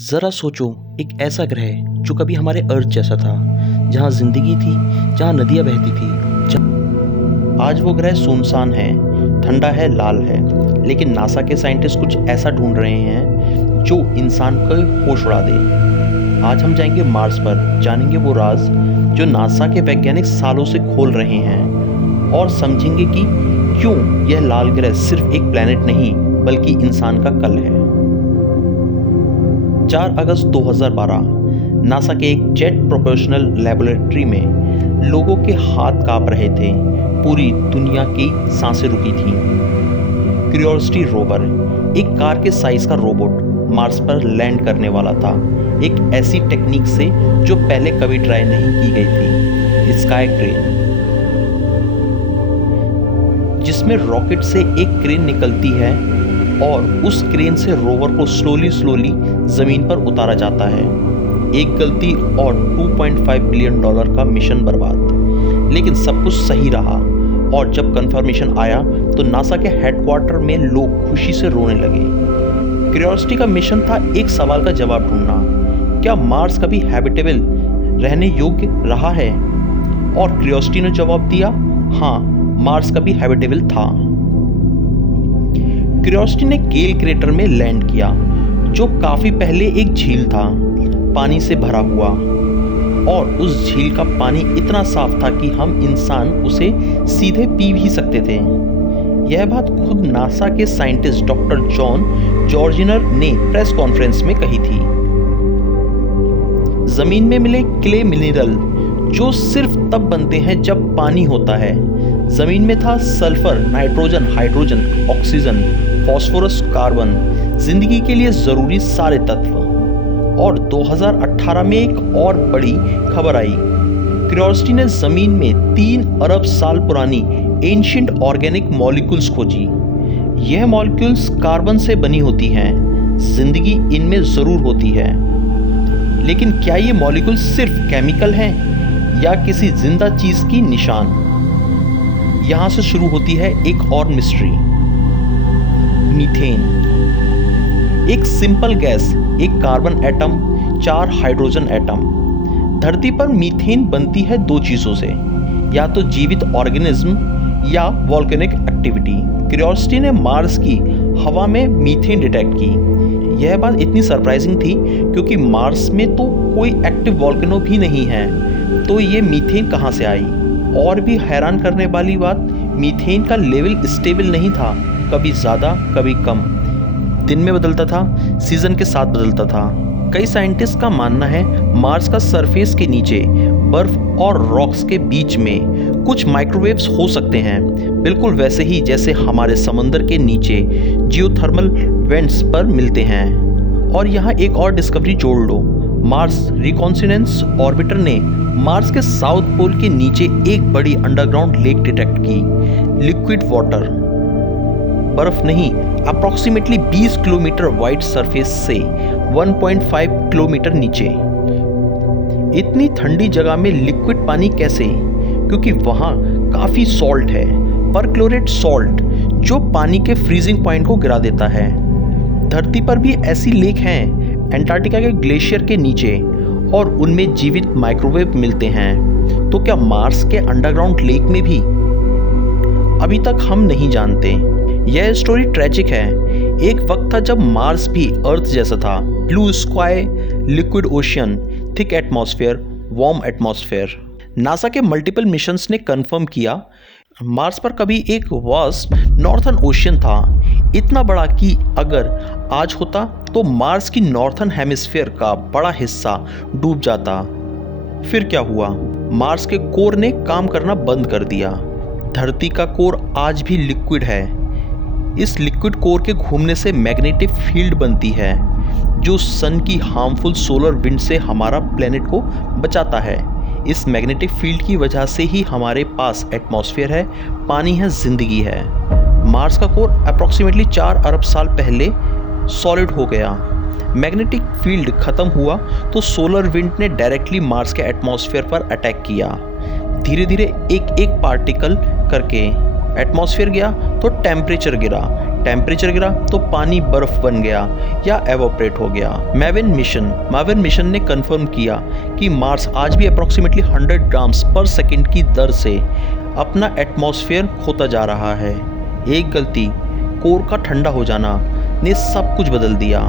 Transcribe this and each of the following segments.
ज़रा सोचो, एक ऐसा ग्रह जो कभी हमारे अर्थ जैसा था, जहाँ जिंदगी थी, जहाँ नदियाँ बहती थी। आज वो ग्रह सुनसान है, ठंडा है, लाल है, लेकिन नासा के साइंटिस्ट कुछ ऐसा ढूंढ रहे हैं जो इंसान को होश उड़ा दे। आज हम जाएंगे मार्स पर, जानेंगे वो राज जो नासा के वैज्ञानिक सालों से खोल रहे हैं और समझेंगे कि क्यों यह लाल ग्रह सिर्फ एक प्लैनेट नहीं बल्कि इंसान का कल है। 4 अगस्त 2012 नासा के एक जेट प्रोपोर्शनल लेबोरेटरी में लोगों के हाथ कांप रहे थे। पूरी दुनिया की सांसें रुकी थीं। क्यूरियोसिटी रोवर, एक कार के साइज का रोबोट, मार्स पर लैंड करने वाला था, एक ऐसी टेक्निक से जो पहले कभी ट्राई नहीं की गई थी, स्काई क्रेन, जिसमें रॉकेट से एक क्रेन निकलती है और उस क्रेन से रोवर को स्लोली जमीन पर उतारा जाता है। एक गलती और $2.5 बिलियन का मिशन बर्बाद। लेकिन सब कुछ सही रहा और जब कंफर्मेशन आया तो नासा के हेडक्वार्टर में लोग खुशी से रोने लगे। क्यूरियोसिटी का मिशन था एक सवाल का जवाब ढूंढना, क्या मार्स कभी हैबिटेबल रहने योग्य रहा है? और क्यूरियोसिटी ने जवाब दिया, हाँ, मार्स कभी हैबिटेबल था। क्यूरियोसिटी ने गेल क्रेटर में लैंड किया, जो काफी पहले एक झील था, पानी से भरा हुआ, और उस झील का पानी इतना साफ था कि हम इंसान उसे सीधे पी भी सकते थे। यह बात खुद नासा के साइंटिस्ट डॉक्टर जॉन जॉर्जिनर ने प्रेस कॉन्फ्रेंस में कही थी। जमीन में मिले क्ले मिनरल जो सिर्फ तब बनते हैं जब पानी होता है। जमीन में था sulphur, nitrogen, hydrogen, oxygen, phosphorus, carbon, जिंदगी के लिए जरूरी सारे तत्व। और 2018 में एक और बड़ी खबर आई। क्यूरियोसिटी ने जमीन में 3 अरब साल पुरानी एंशिएंट ऑर्गेनिक मॉलिक्यूल्स खोजी। यह मॉलिक्यूल्स कार्बन से बनी होती हैं, जिंदगी इनमें जरूर होती है। लेकिन क्या ये मॉलिक्यूल्स सिर्फ केमिकल हैं या किसी जिंदा चीज की निशान? यहां से शुरू होती है एक और मिस्ट्री। मीथेन, एक सिंपल गैस, एक कार्बन एटम, 4 हाइड्रोजन एटम। धरती पर मीथेन बनती है 2 चीजों से, या तो जीवित ऑर्गेनिज्म या वोल्केनिक एक्टिविटी। क्यूरियोसिटी ने मार्स की हवा में मीथेन डिटेक्ट की। यह बात इतनी सरप्राइजिंग थी क्योंकि मार्स में तो कोई एक्टिव वोल्केनो भी नहीं है, तो ये मीथेन कहां से आई? और भी हैरान करने वाली बात, मीथेन का लेवल स्टेबल नहीं था, कभी ज़्यादा कभी कम, दिन में बदलता था, सीजन के साथ बदलता था। कई साइंटिस्ट का मानना है मार्स का सरफेस के नीचे बर्फ और रॉक्स के बीच में कुछ माइक्रोवेव्स हो सकते हैं, बिल्कुल वैसे ही जैसे हमारे समंदर के नीचे जियोथर्मल वेंट्स पर मिलते हैं। और यहाँ एक और डिस्कवरी जोड़ लो, मार्स रिकॉन्सिनेंस ऑर्बिटर ने मार्स के साउथ पोल के नीचे एक बड़ी अंडरग्राउंड लेक डिटेक्ट की। लिक्विड वाटर, बर्फ नहीं, अप्रॉक्सीमेटली 20 किलोमीटर वाइड सरफेस से 1.5 किलोमीटर नीचे। इतनी ठंडी जगह में लिक्विड पानी कैसे? क्योंकि वहां काफी सॉल्ट है, परक्लोरेट सॉल्ट, जो पानी के फ्रीजिंग पॉइंट को गिरा देता है। धरती पर भी ऐसी लेक हैं, एंटार्क्टिका के ग्लेशियर के नीचे, और उनमें जीवित माइक्रोवेव मिलते हैं। तो क्या मार्स के अंडरग्राउंड लेक में भी? अभी तक हम नहीं जानते। यह स्टोरी ट्रेजिक है। एक वक्त था जब मार्स भी अर्थ जैसा था, blue sky, liquid ocean, thick atmosphere, warm atmosphere. NASA के मल्टीपल मिशंस ने कंफर्म किया मार्स पर कभी एक वास्ट नॉर्थर्न ओशियन था, इतना बड़ा कि अगर आज होता तो मार्स की नॉर्थर्न हेमिस्फीयर का बड़ा हिस्सा डूब जाता। फिर क्या हुआ? मार्स के कोर ने काम करना बंद कर दिया। धरती का कोर आज भी लिक्विड है। इस लिक्विड कोर के घूमने से मैग्नेटिक फील्ड बनती है, जो सन की हार्मफुल सोलर विंड से हमारा प्लेनेट को बचाता है। इस मैग्नेटिक फील्ड की वजह से ही हमारे पास एटमॉस्फेयर है, पानी है, जिंदगी है। मार्स का कोर अप्रॉक्सीमेटली 4 अरब साल पहले सॉलिड हो गया। मैग्नेटिक फील्ड खत्म हुआ तो सोलर विंड ने डायरेक्टली मार्स के एटमॉस्फेयर पर अटैक किया। धीरे धीरे एक एक पार्टिकल करके एटमॉस्फेयर गया तो टेम्परेचर गिरा, टेम्परेचर गिरा तो पानी बर्फ बन गया या एवोपरेट हो गया। मैविन मिशन ने कंफर्म किया कि मार्स आज भी अप्रॉक्सीमेटली 100 ग्राम्स पर सेकंड की दर से अपना एटमॉस्फेयर खोता जा रहा है। एक गलती, कोर का ठंडा हो जाना, ने सब कुछ बदल दिया।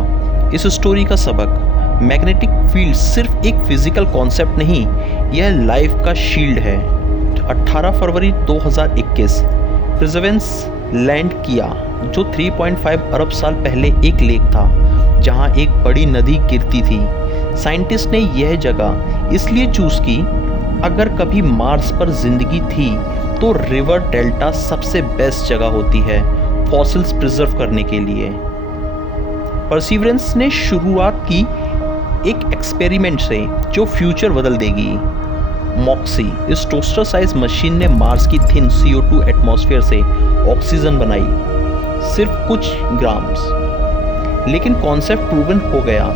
इस स्टोरी का सबक, मैग्नेटिक फील्ड सिर्फ एक फिजिकल कॉन्सेप्ट नहीं, यह लाइफ का शील्ड है। 18 फरवरी 2021 परसेवरेंस लैंड किया, जो 3.5 अरब साल पहले एक लेक था जहां एक बड़ी नदी गिरती थी। साइंटिस्ट ने यह जगह इसलिए चूज की, अगर कभी मार्स पर जिंदगी थी तो रिवर डेल्टा सबसे बेस्ट जगह होती है फॉसिल्स प्रिजर्व करने के लिए। परसिवरेंस ने शुरुआत की एक एक्सपेरिमेंट से जो फ्यूचर बदल देगी। मॉक्सी, इस टोस्टर साइज मशीन ने मार्स की थिन CO2 एटमॉस्फेयर से ऑक्सीजन बनाई, सिर्फ कुछ ग्राम्स। लेकिन कॉन्सेप्ट प्रूवन हो गया,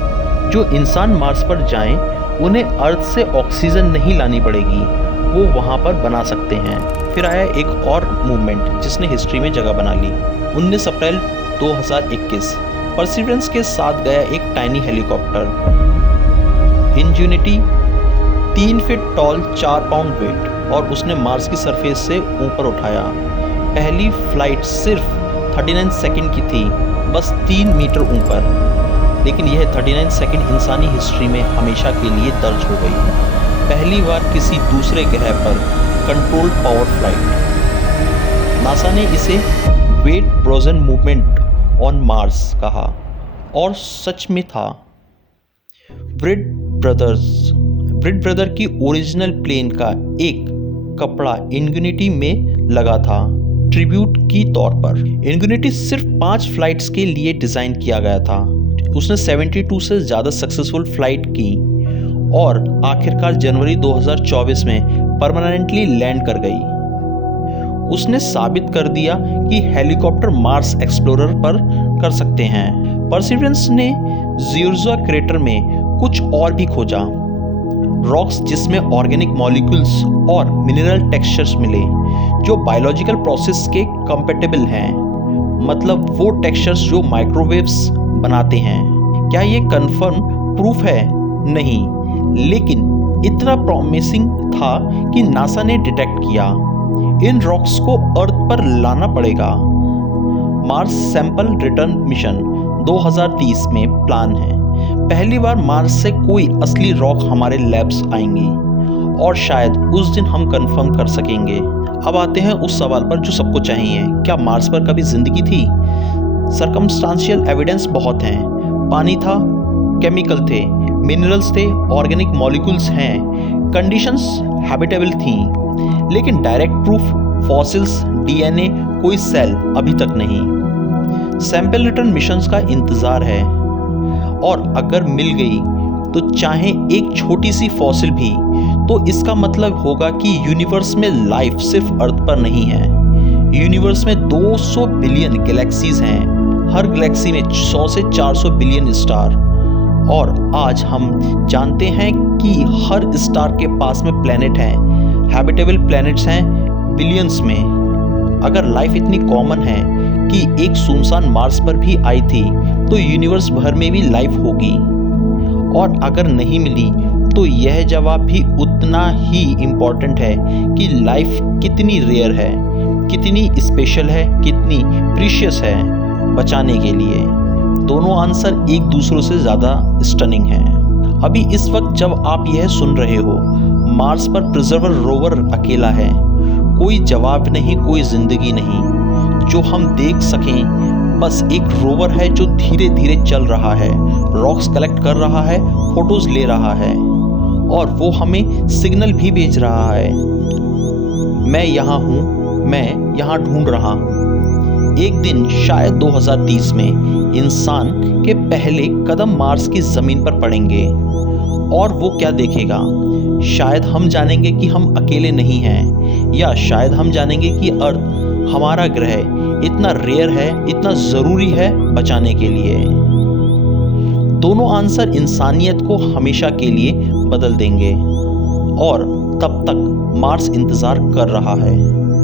जो इंसान मार्स पर जाएं, उन्हें अर्थ से ऑक्सीजन नहीं लानी पड़ेगी, वो वहाँ पर बना सकते हैं। फिर आया एक और मूवमेंट जिसने हिस्ट्री में जगह बना ली। 19 अप्रैल 2021 परसिवरेंस के साथ गया एक tiny helicopter Ingenuity, 3 feet tall, 4 pound weight, और उसने मार्स की सरफेस से ऊपर उठाया। पहली फ्लाइट सिर्फ 39 सेकंड की थी, बस 3 मीटर ऊपर। लेकिन यह 39 सेकंड इंसानी हिस्ट्री में हमेशा के लिए दर्ज हो गई। पहली बार किसी दूसरे ग्रह पर कंट्रोल्ड पावर फ्लाइट। नासा ने इसे wait Brojen movement on Mars कहा, और सच में था। व्रिट ब्रदर की ओरिजिनल प्लेन का एक कपड़ा इंजेन्युटी में लगा था, ट्रिब्यूट की तौर पर। इंजेन्युटी सिर्फ 5 फ्लाइट्स के लिए डिज़ाइन किया गया था। उसने 72 से ज़्यादा सक्सेसफुल फ्लाइट की और आखिरकार जनवरी 2024 में परमानेंटली लैंड कर गई। उसने साबित कर दिया कि हेलीकॉप्टर मार्स एक्सप्लोरर पर कर सकते हैं। परसिवरेंस ने ज़ियोर्ज़ा क्रेटर में कुछ और भी खोजा, रॉक्स जिसमें ऑर्गेनिक मॉलिक्यूल्स और मिनरल टेक्सचर्स मिले जो बायोलॉजिकल प्रोसेस के कंपैटिबल हैं, मतलब वो टेक्सचर्स जो माइक्रोवेव्स बनाते हैं। क्या ये कंफर्म प्रूफ है? नहीं, लेकिन इतना प्रॉमिसिंग था कि नासा ने डिटेक्ट किया। इन रॉक्स को अर्थ पर लाना पड़ेगा। मार्स सैंपल रिटर्न मिशन 2030 में प्लान है। पहली बार मार्स से कोई असली रॉक हमारे लैब्स आएंगी और शायद उस दिन हम कंफर्म कर सकेंगे। अब आते हैं उस सवाल पर जो सबको चाहिए, क्या मार्स पर कभी जिंदगी थी? सर्कमस्टांशियल एविडेंस बहुत हैं। पानी था, केमिकल थे, मिनरल्स थे, ऑर्गेनिक मॉलिक्यूल्स हैं, कंडीशंस हैबिटेबल थी, लेकिन डायरेक्ट प्रूफ, फॉसिल्स, DNA, कोई सेल अभी तक नहीं। सैंपल रिटर्न मिशंस का इंतजार है, और अगर मिल गई तो चाहे एक छोटी सी फॉसिल भी, तो इसका मतलब होगा कि यूनिवर्स में लाइफ सिर्फ अर्थ पर नहीं है। यूनिवर्स में 200 बिलियन गैलेक्सीज हैं, हर गैलेक्सी में 100 से 400 बिलियन स्टार, और आज हम जानते हैं कि हर स्टार के पास में प्लैनेट हैं, हैबिटेबल प्लैनेट्स हैं बिलियंस में। अगर लाइफ इतनी कॉमन है कि एक सुनसान मार्स पर भी आई थी, तो यूनिवर्स भर में भी लाइफ होगी। और अगर नहीं मिली तो यह जवाब भी उतना ही इम्पोर्टेंट है कि लाइफ कितनी रेयर है, कितनी स्पेशल है, कितनी प्रीशियस है बचाने के लिए। दोनों आंसर एक दूसरों से ज़्यादा स्टनिंग है। अभी इस वक्त जब आप यह सुन रहे हो, मार्स पर प्रिजर्वर रोवर अकेला है, कोई जवाब नहीं, कोई जिंदगी नहीं जो हम देख सकें। बस एक रोवर है जो धीरे धीरे चल रहा है, रॉक्स कलेक्ट कर रहा है, फोटोज ले रहा है, और वो हमें सिग्नल भी भेज रहा है, मैं यहाँ हूँ, मैं यहाँ ढूंढ रहा हूँ। एक दिन शायद 2030 में इंसान के पहले कदम मार्स की ज़मीन पर पड़ेंगे, और वो क्या देखेगा? शायद हम जानेंगे कि हम अकेले नहीं हैं, या शायद हम जानेंगे कि अर्थ हमारा ग्रह इतना रेयर है, इतना ज़रूरी है बचाने के लिए। दोनों आंसर इंसानियत को हमेशा के लिए बदल देंगे, और तब तक मार्स इंतज़ार कर रहा है।